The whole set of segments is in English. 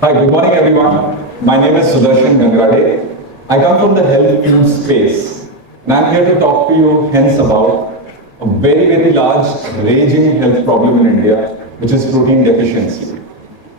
Hi, good morning everyone. My name is Sudarshan Gangrade. I come from the health food space and I'm here to talk to you hence about a very large raging health problem in India, which is protein deficiency.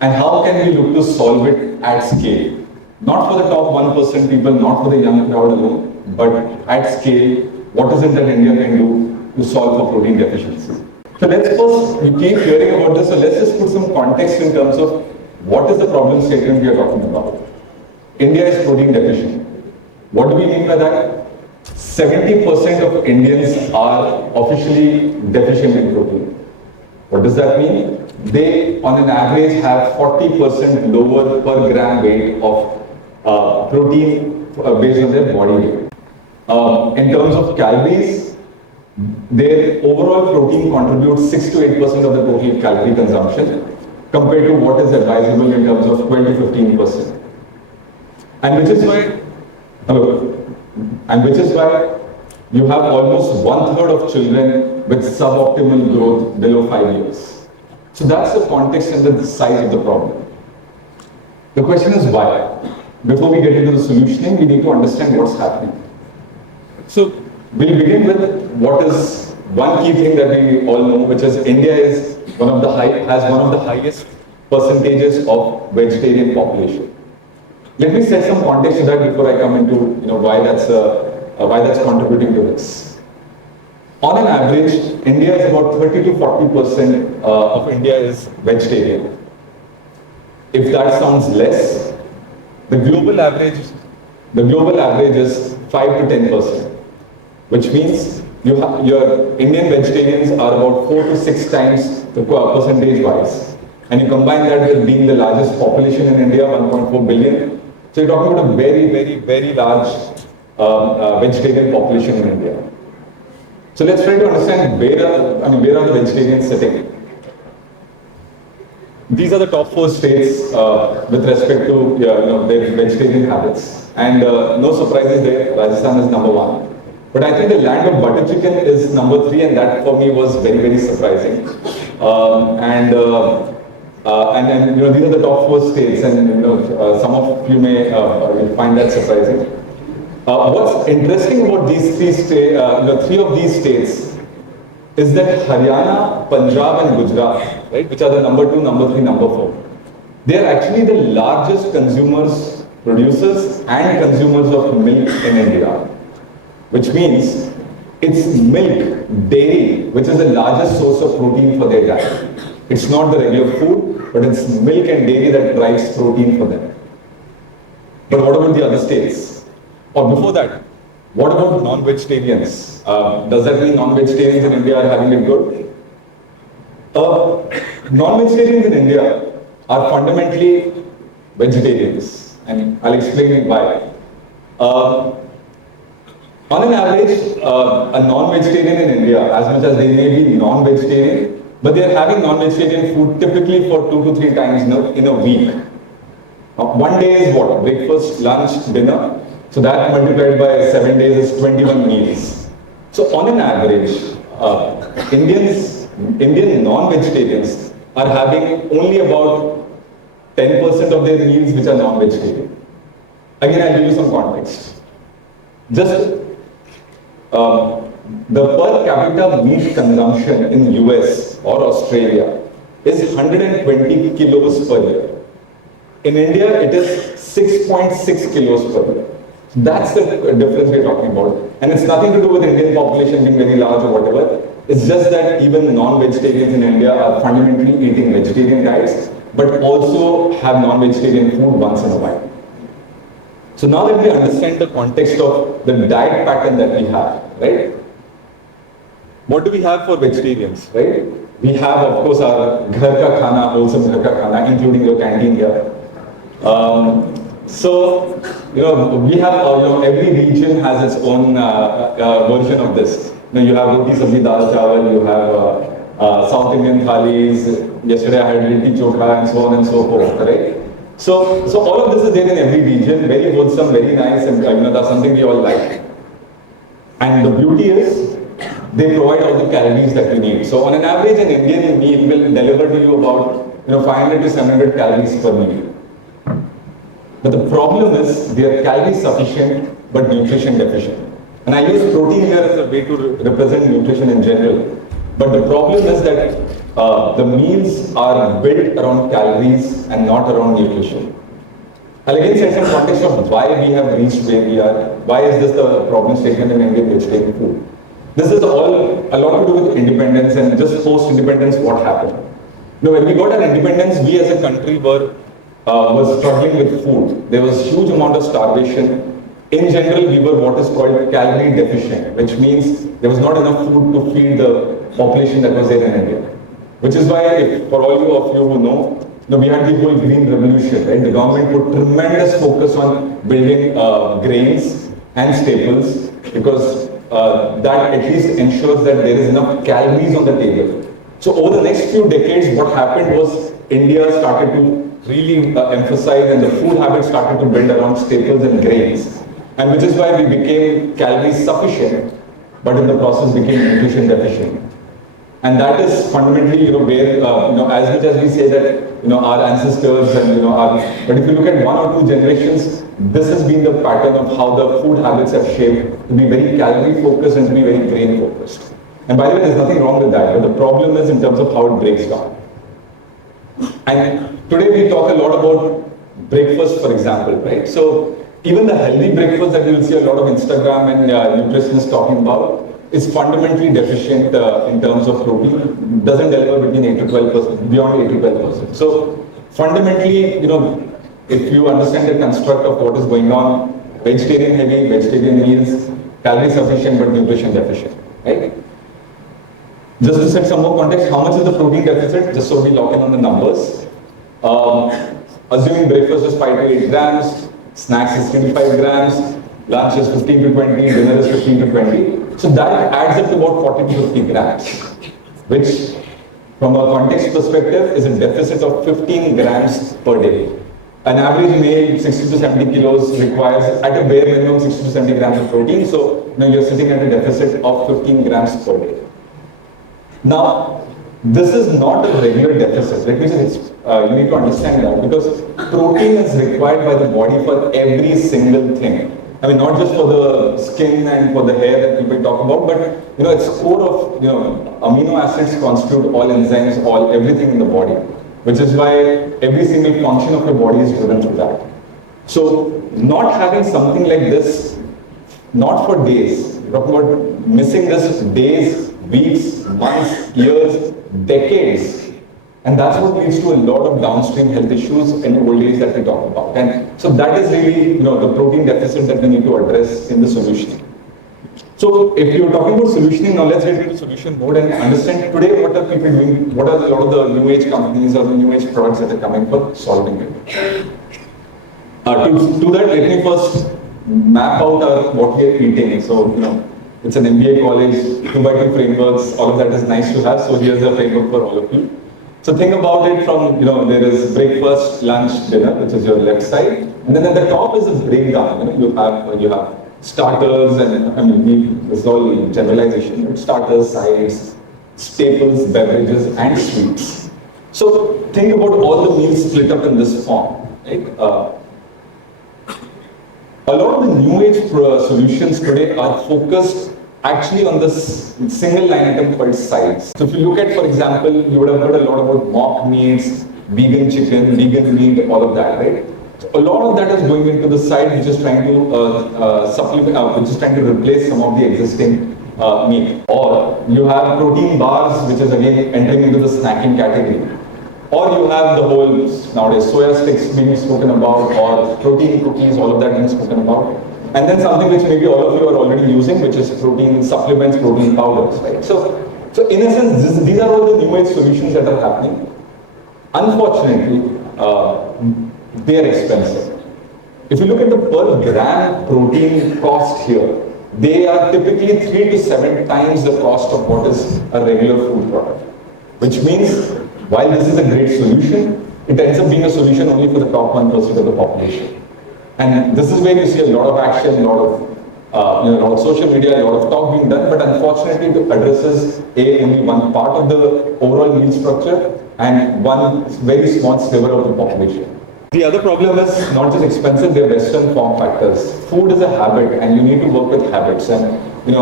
And how can we look to solve it at scale? Not for the top 1% people, not for the young crowd alone, but at scale, what is it that India can do to solve for protein deficiency? So let's first, we keep hearing about this, so let's just put some context in terms of what is the problem statement we are talking about. India is protein deficient. What do we mean by that? 70% of Indians are officially deficient in protein. What does that mean? They, on an average, have 40% lower per gram weight of protein based on their body weight. In terms of calories, their overall protein contributes 6 to 8% of the total calorie consumption compared to what is advisable in terms of 12 to 15%. And which is why, you have almost 1/3 of children with suboptimal growth below 5 years. So that's the context and the size of the problem. The question is why? Before we get into the solutioning, we need to understand what's happening. So we'll begin with what is one key thing that we all know, which is India is has one of the highest percentages of vegetarian population. Let me set some context to that before I come into why that's contributing to this. On an average, India is about 30 to 40% of India is vegetarian. If that sounds less, the global average is 5 to 10%, which means your Indian vegetarians are about 4 to 6 times the percentage wise. And you combine that with being the largest population in India, 1.4 billion. So you're talking about a very large vegetarian population in India. So let's try to understand where are the vegetarians sitting. These are the top 4 states with respect to their vegetarian habits. And no surprises there, Rajasthan is number 1. But I think the land of butter chicken is number 3, and that for me was very surprising. And these are the top 4 states, and some of you may find that surprising. What's interesting about these three of these states is that Haryana, Punjab, and Gujarat, right, which are the number 2, number 3, number 4, they are actually the largest producers and consumers of milk in India. Which means it's milk, dairy, which is the largest source of protein for their diet. It's not the regular food, but it's milk and dairy that drives protein for them. But what about the other states? Or before that, what about non-vegetarians? Does that mean non-vegetarians in India are having it good? Non-vegetarians in India are fundamentally vegetarians, and I'll explain why. On an average, a non-vegetarian in India, as much as they may be non-vegetarian, but they are having non-vegetarian food typically for 2 to 3 times in a week. One day is what? Breakfast, lunch, dinner. So that multiplied by 7 days is 21 meals. So on an average, Indian non-vegetarians are having only about 10% of their meals which are non-vegetarian. Again, I'll give you some context. Just the per capita meat consumption in US or Australia is 120 kilos per year. In India, it is 6.6 kilos per year. That's the difference we're talking about. And it's nothing to do with Indian population being very large or whatever. It's just that even non-vegetarians in India are fundamentally eating vegetarian diets, but also have non-vegetarian food once in a while. So now that we understand the context of the diet pattern that we have, right? What do we have for vegetarians, right? We have, of course, our ghar ka khana, wholesome ghar ka khana, including your canteen here. So, we have, every region has its own version of this. You have roti, sabzi, dal, chawal, you have South Indian thalis. Yesterday I had litti chokha and so on and so forth, right? So all of this is there in every region, very wholesome, very nice, and that's something we all like. And the beauty is, they provide all the calories that we need. So on an average, an Indian meal will deliver to you about 500 to 700 calories per meal. But the problem is they are calorie sufficient but nutrition deficient. And I use protein here as a way to represent nutrition in general. But the problem is that the meals are built around calories and not around nutrition. I'll again set some context of why we have reached where we are. Why is this the problem statement in Indian vegetarian food? This is all a lot to do with independence, and just post-independence, what happened. Now, when we got our independence, we as a country were struggling with food. There was huge amount of starvation. In general, we were what is called calorie deficient, which means there was not enough food to feed the population that was there in India. Which is why, for all of you who know, we had the whole green revolution, right? The government put tremendous focus on building grains and staples, because that at least ensures that there is enough calories on the table. So over the next few decades, what happened was India started to really emphasize, and the food habits started to build around staples and grains. And which is why we became calorie sufficient, but in the process became nutrition deficient. And that is fundamentally, where, as much as we say that, our ancestors and, but if you look at one or two generations, this has been the pattern of how the food habits have shaped to be very calorie focused and to be very grain focused. And by the way, there's nothing wrong with that, but the problem is in terms of how it breaks down. And today we talk a lot about breakfast, for example, right? So even the healthy breakfast that you will see a lot of Instagram and nutritionists talking about is fundamentally deficient in terms of protein. Doesn't deliver between 8 to 12%, beyond 8 to 12%. So fundamentally, if you understand the construct of what is going on, vegetarian heavy, vegetarian meals, calorie sufficient but nutrition deficient, right? Just to set some more context, how much is the protein deficit? Just so we lock in on the numbers. Assuming breakfast is 5 to 8 grams, snacks is 25 grams, lunch is 15 to 20, dinner is 15 to 20. So that adds up to about 40 to 50 grams, which from a context perspective is a deficit of 15 grams per day. An average male 60 to 70 kilos requires at a bare minimum 60 to 70 grams of protein. So you're sitting at a deficit of 15 grams per day. Now, this is not a regular deficit. Let me just, you need to understand that, because protein is required by the body for every single thing. I mean, not just for the skin and for the hair that people talk about, but its core of amino acids constitute all enzymes, everything in the body, which is why every single function of your body is driven through that. So, not having something like this, not for days, we're talking about missing this days, weeks, months, years, decades. And that's what leads to a lot of downstream health issues in old age that we talk about. And so that is really, the protein deficit that we need to address in the solutioning. So if you're talking about solutioning, now let's get into solution mode and understand today what are people doing, what are a lot of the new age companies or the new age products that are coming for solving it. To do that, let me first map out what we are eating. So, it's an MBA college, 2x2 frameworks, all of that is nice to have. So here's a framework for all of you. So think about it from, there is breakfast, lunch, dinner, which is your left side. And then at the top is the breakdown. You have starters, and this is all generalization. Starters, sides, staples, beverages, and sweets. So think about all the meals split up in this form. Right? A lot of the new age solutions today are focused actually on this single line item called sides. So if you look at, for example, you would have heard a lot about mock meats, vegan chicken, vegan meat, all of that, right? So a lot of that is going into the side, which is trying to supplement, which is trying to replace some of the existing meat. Or you have protein bars, which is again entering into the snacking category. Or you have the whole, nowadays, soya sticks being spoken about, or protein cookies, all of that being spoken about. And then something which maybe all of you are already using, which is protein supplements, protein powders, right? So in essence, these are all the new age solutions that are happening. Unfortunately, they are expensive. If you look at the per gram protein cost here, they are typically 3 to 7 times the cost of what is a regular food product. Which means, while this is a great solution, it ends up being a solution only for the top 1% of the population. And this is where you see a lot of action, a lot of social media, a lot of talk being done, but unfortunately it addresses only one part of the overall meal structure and one very small sliver of the population. The other problem is not just expensive, they're Western form factors. Food is a habit and you need to work with habits, and the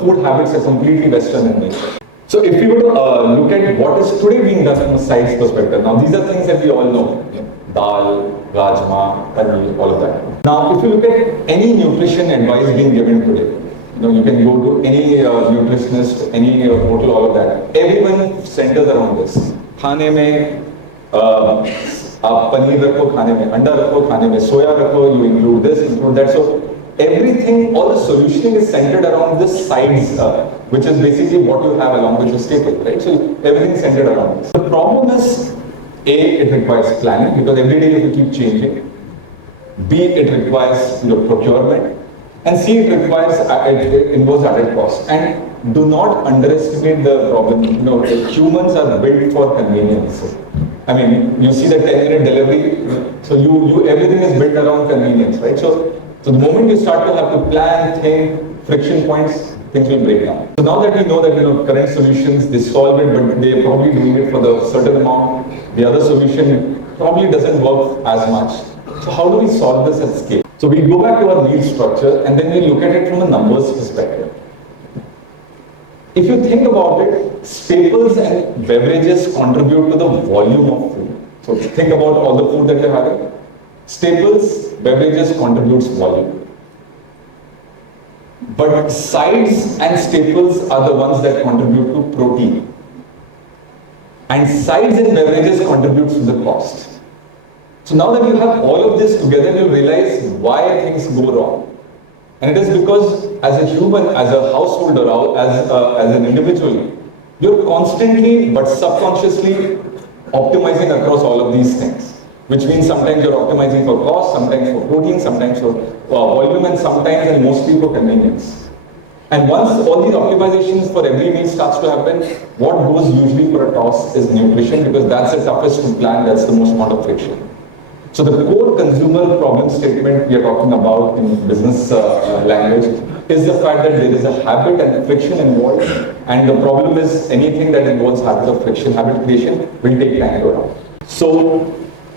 food habits are completely Western in nature. So if you were to look at what is today being done from a science perspective, now these are things that we all know. Dal, rajma, paneer, all of that. Now if you look at any nutrition advice being given today, you can go to any nutritionist, any hotel, all of that. Everyone centers around this. खाने में आप पनीर रखो, खाने में अंडा रखो, खाने में सोया रखो, you include this, include that. So everything, all the solutioning is centered around this sides, which is basically what you have along with your staple, right? So everything is centered around this. The problem is, A, it requires planning because every day you have to keep changing. B, it requires your procurement. And C, it involves added cost. And do not underestimate the problem. Humans are built for convenience. I mean, you see the 10-minute delivery, so everything is built around convenience, right? So the moment you start to have to plan, think, friction points, things will break down. So now that we know that current solutions, they solve it, but they're probably doing it for the certain amount. The other solution probably doesn't work as much. So how do we solve this at scale? So we go back to our meal structure and then we look at it from a numbers perspective. If you think about it, staples and beverages contribute to the volume of food. So think about all the food that you're having. Staples, beverages contributes volume. But sides and staples are the ones that contribute to protein. And sides and beverages contributes to the cost. So now that you have all of this together, you'll realize why things go wrong. And it is because as a human, as a householder, as an individual, you're constantly but subconsciously optimizing across all of these things. Which means sometimes you're optimizing for cost, sometimes for protein, sometimes for volume, and sometimes and mostly for convenience. And once all these optimizations for every meal starts to happen, what goes usually for a toss is nutrition, because that's the toughest to plan, that's the most amount of friction. So the core consumer problem statement we are talking about in business language is the fact that there is a habit and friction involved, and the problem is anything that involves habit of friction, habit creation will take time to run. So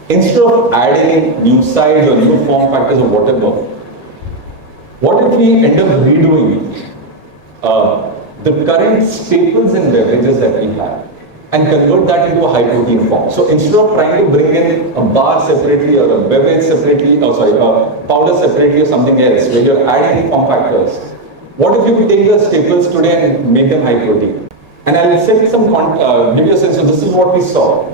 instead of adding new sides or new form factors or whatever, what if we end up redoing the current staples and beverages that we have and convert that into a high protein form? So instead of trying to bring in a bar separately or a beverage separately, powder separately or something else where you're adding form factors, what if you could take the staples today and make them high protein? And I'll set give you a sense. So this is what we saw.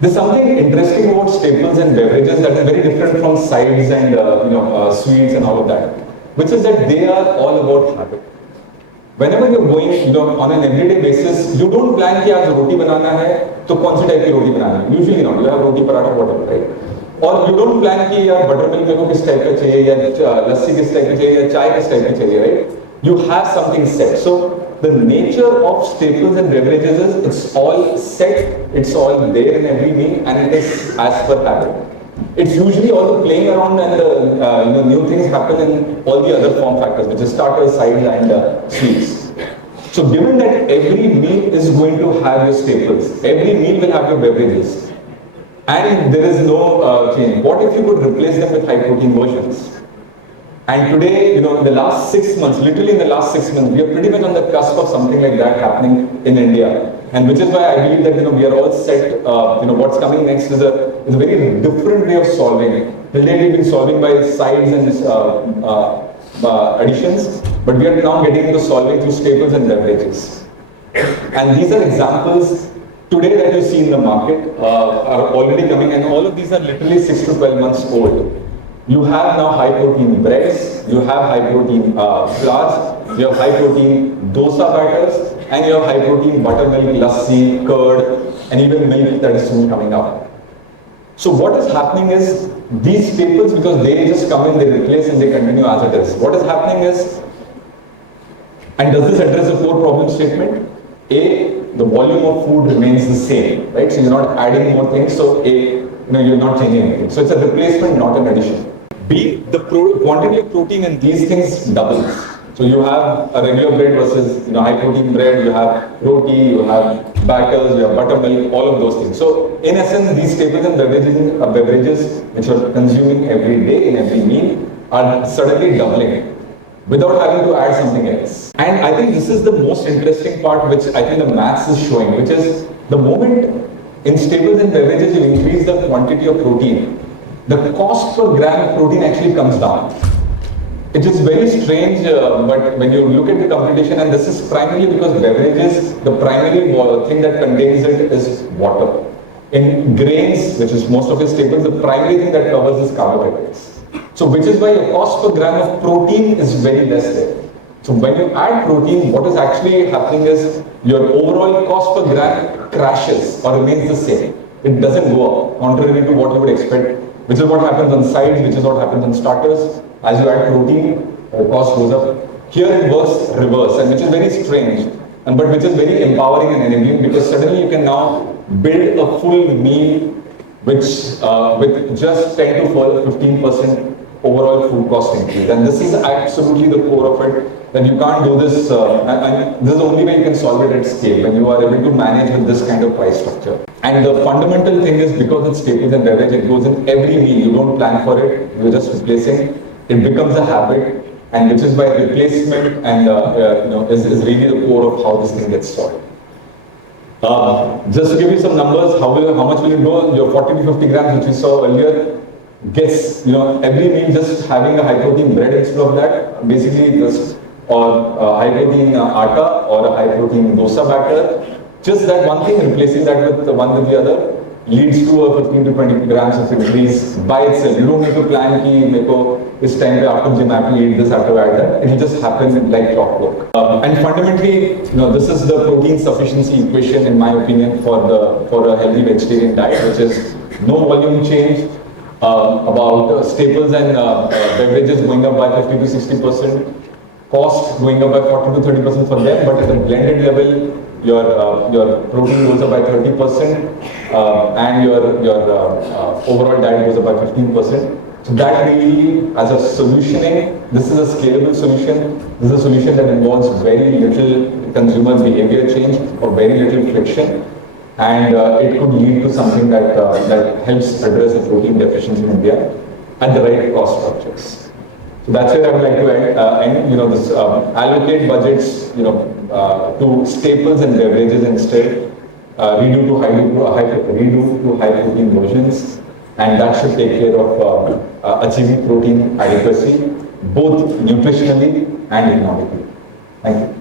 There's something interesting about staples and beverages that is very different from sides and sweets and all of that, which is that they are all about habit. Whenever you're going, on an everyday basis, you don't plan कि आज रोटी बनाना है, तो कौन सी type की रोटी बनाना है? Usually not. You have roti paratha, whatever, right? Or you don't plan कि यार butter milk मेरे को किस टाइप का चाहिए, या लस्सी किस टाइप की चाहिए, या चाय किस टाइप की चाहिए, right? You have something set. So the nature of staples and beverages is it's all set, it's all there in every meal, and it is as per habit. It's usually all the playing around and the new things happen in all the other form factors, which is starters, sides, and sweets. So given that every meal is going to have your staples, every meal will have your beverages, and there is no change, what if you could replace them with high protein versions? And today, in the last 6 months, literally in the last 6 months, we are pretty much on the cusp of something like that happening in India. And which is why I believe that we are all set. What's coming next is a very different way of solving it. The day we've been solving by sides and additions, but we are now getting into solving through staples and beverages. And these are examples today that you see in the market are already coming, and all of these are literally 6 to 12 months old. You have now high protein breads, you have high protein flours, you have high protein dosa batters, and you have high protein buttermilk, lassi, curd, and even milk that is soon coming up. So what is happening is these staples, because they just come in, they replace and they continue as it is. What is happening is, and does this address the core problem statement? A, the volume of food remains the same, right? So you're not adding more things, so A, you're not changing anything. So it's a replacement, not an addition. B, the quantity of protein in these things doubles. So you have a regular bread versus high protein bread, you have roti, you have batters, you have buttermilk, all of those things. So in essence, these staples and beverages which you're consuming every day in every meal are suddenly doubling without having to add something else. And I think this is the most interesting part, which I think the maths is showing, which is the moment in staples and beverages you increase the quantity of protein, the cost per gram of protein actually comes down. It is very strange, but when you look at the computation, and this is primarily because beverages, the primary thing that contains it is water. In grains, which is most of the staples, the primary thing that covers is carbohydrates. So which is why your cost per gram of protein is very less there. So when you add protein, what is actually happening is your overall cost per gram crashes or remains the same. It doesn't go up, contrary to what you would expect, which is what happens on sides, which is what happens on starters. As you add protein, the cost goes up. Here it works reverse, and which is very strange, but which is very empowering and enabling, because suddenly you can now build a full meal which with just 10 to 15% overall food cost increase. And this is absolutely the core of it, that you can't do this, and this is the only way you can solve it at scale, when you are able to manage with this kind of price structure. And the fundamental thing is, because it's staples and beverage, it goes in every meal. You don't plan for it, you're just replacing. It becomes a habit, and which is why replacement and is really the core of how this thing gets solved. Just to give you some numbers, how much will you know? Your 40 to 50 grams, which we saw earlier, gets, every meal just having a high protein bread instead of that, basically this, or high protein atta or a high protein dosa batter. Just that one thing, replacing that with the one with the other, leads to a 15 to 20 grams of increase by itself. You don't need to plan this time after gym I have to eat this, I have to add that. It will just happen like clockwork. And fundamentally, this is the protein sufficiency equation, in my opinion, for a healthy vegetarian diet, which is no volume change, about staples and beverages going up by 50 to 60%, cost going up by 40 to 30% for them, but at a blended level, your protein goes up by 30%, and your overall diet goes up by 15%. So that really, as a solutioning, this is a scalable solution. This is a solution that involves very little consumer behavior change or very little friction, and it could lead to something that helps address the protein deficiency in India at the right cost structures. So that's where I would like to end. This allocate budgets, to staples and beverages instead, redo to high protein versions, and that should take care of achieving protein adequacy, both nutritionally and economically. Thank you.